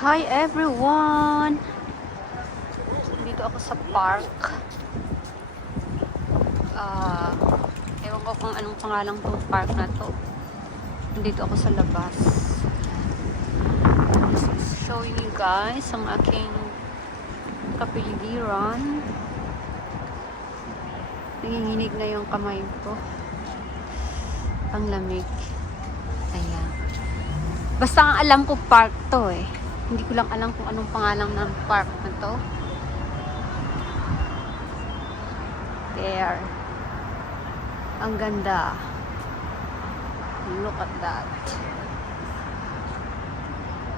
Hi everyone! Dito ako sa park. Ewan ko kung anong pangalan tong park na to. Dito ako sa labas. This is showing you guys ang aking kapiligiran. Nanginginig na yung kamay ko. Ang lamig. Ayan. Basta ang alam ko park to eh. Hindi ko lang alam kung anong pangalan ng park na to. There. Ang ganda. Look at that.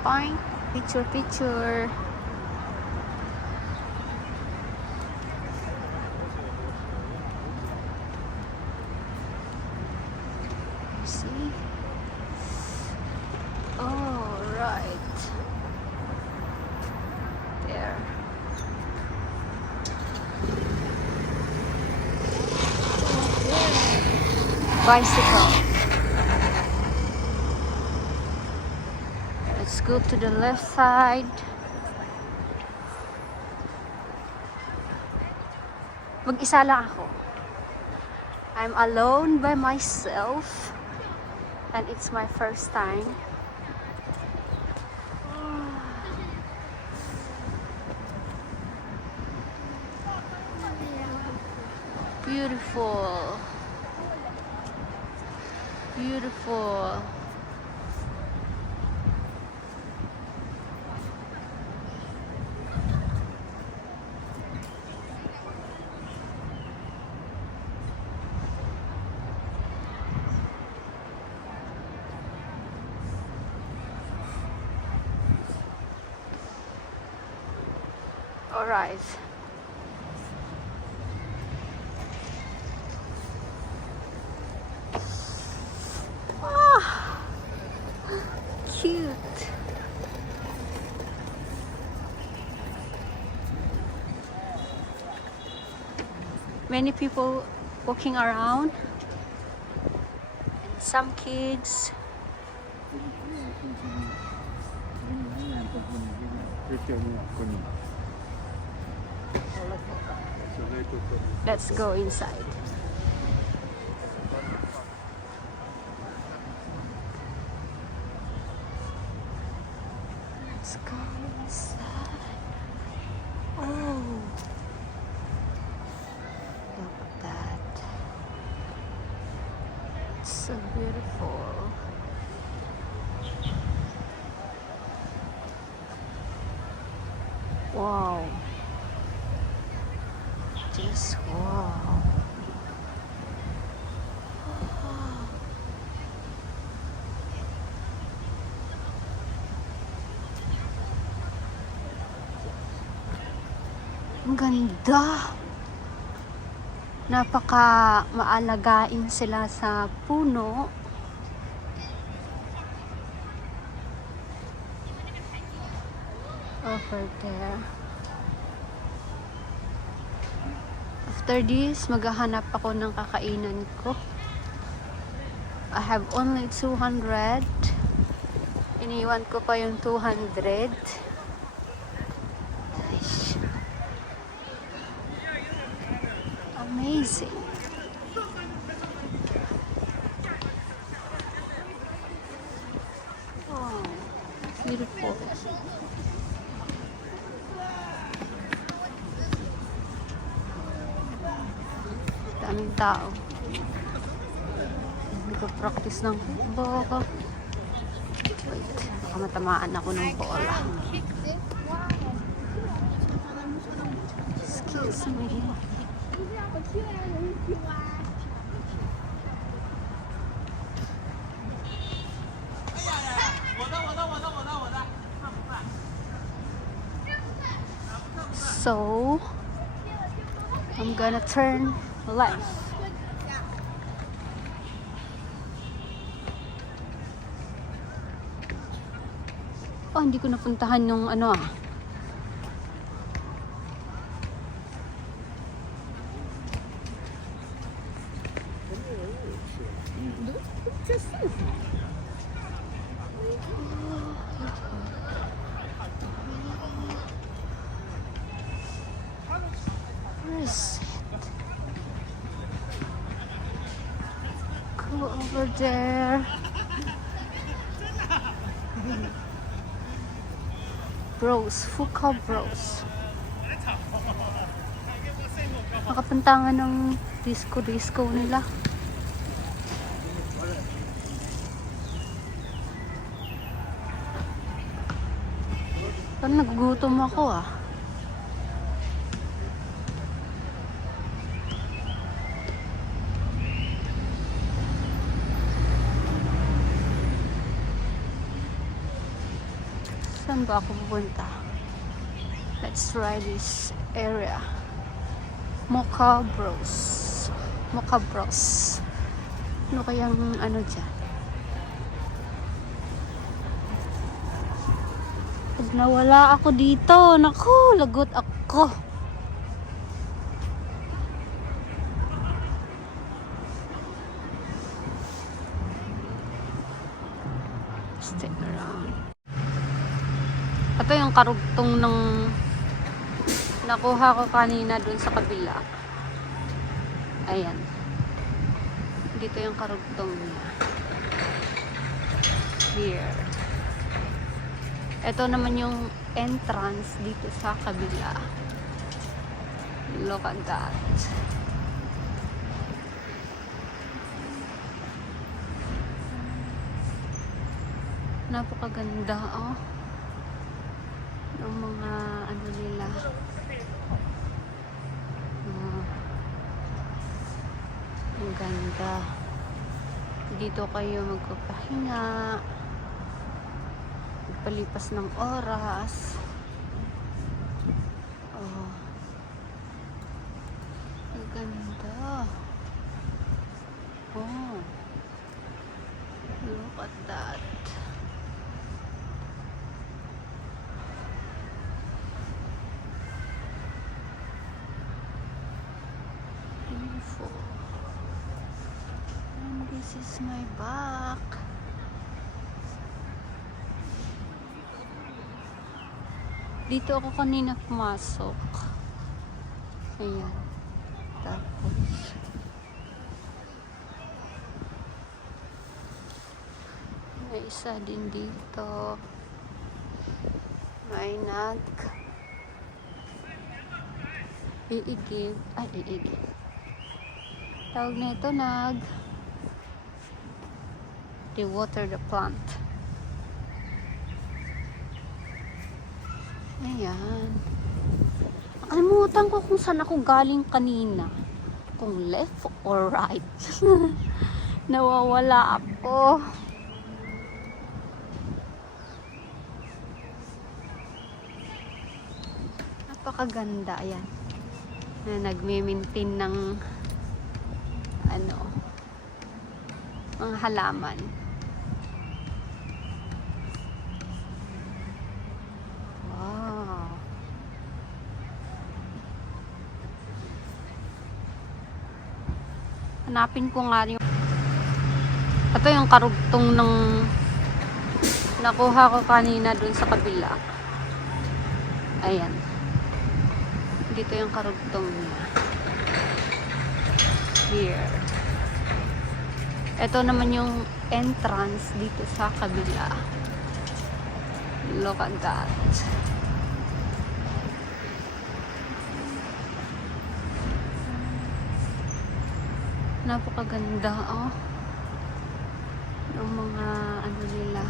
Fine. Picture, picture. See? Oh, right. There. Bicycle. Let's go to the left side. Mag-isa lang ako. I'm alone by myself. And it's my first time. Beautiful. Beautiful. All right. Cute. Many people walking around and some kids. Let's go inside. Let's go inside. Oh, look at that. It's so beautiful. Wow. Just wow. Ang ganda. Napaka maalagain sila sa puno. Over there. After this, maghahanap ako ng kakainan ko. I have only 200. Iniwan ko pa yung 200. Gosh. Amazing. Oh, beautiful. Daming tao. Nagpa-practice ng bola. Wait, baka matamaan ako ng bola. Excuse me. So, I'm gonna turn left. Oh, hindi ko napuntahan yung ano ah. over there. Bros, Fuka Bros. Makapuntangan ng disco nila. Parang nagugutom ako ah. Saan ba ako pupunta? Let's try this area. Mocha Bros. Mocha Bros. Ano kayang ano dyan? Pag nawala ako dito, naku, lagot ako. Stick around. Ito yung karugtong ng nakuha ko kanina dun sa kabila. Ayan. Dito yung karugtong niya. Here. Ito naman yung entrance dito sa kabila. Look at that. Napakaganda, oh. Yung mga ano nila. Ang ganda. Dito kayo magpapahinga. Palipas ng oras. Oh. Ang ganda. Oh. Look at that. Beautiful. And this is my back. Dito ako kanina pumasok. Ayan. Tapos may isa din dito. May iigib. Ay, iigib. Tawag na ito, de-water the plant. Ayan. Nakalimutan ko kung saan ako galing kanina. Kung left or right. Nawawala ako. Napakaganda. Ayan. Na nagme-maintain ng mga halaman. Hanapin ko nga yung ito yung karugtong ng nakuha ko kanina dun sa kabila. Ayan. Dito yung karugtong niya. Here. Ito naman yung entrance dito sa kabila. Look at that. Napakaganda, oh. Yung mga ano nila.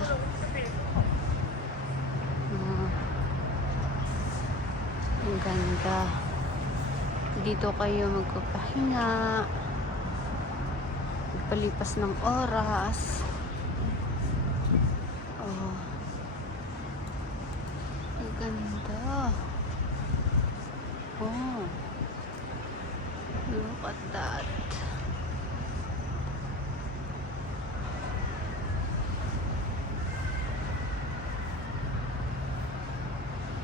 Ang ganda. Dito kayo magpapahinga. Palipas ng oras. Oh. Ang ganda. Oh. Look at that.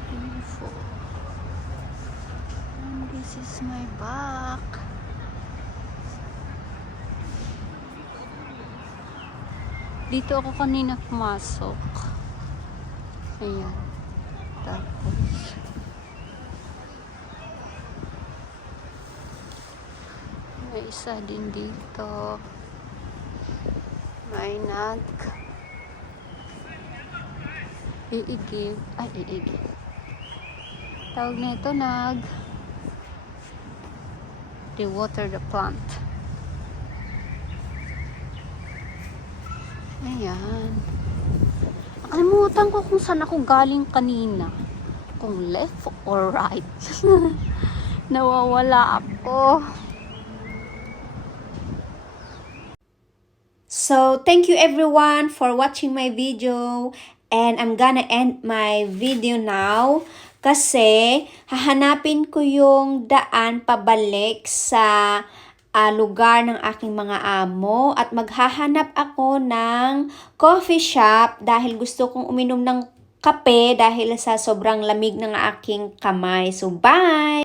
Beautiful. And this is my back. Dito ako kanina pumasok. Ayan. Tapos may isa din dito. May iigib. Ay, iigib. Tawag na ito, de-water the plant. Ayan. Nakalimutan ko kung saan ako galing kanina. Kung left or right. Nawawala ako. So, thank you everyone for watching my video. And I'm gonna end my video now. Kasi, hahanapin ko yung daan pabalik sa lugar ng aking mga amo. At maghahanap ako ng coffee shop dahil gusto kong uminom ng kape dahil sa sobrang lamig ng aking kamay. So, bye!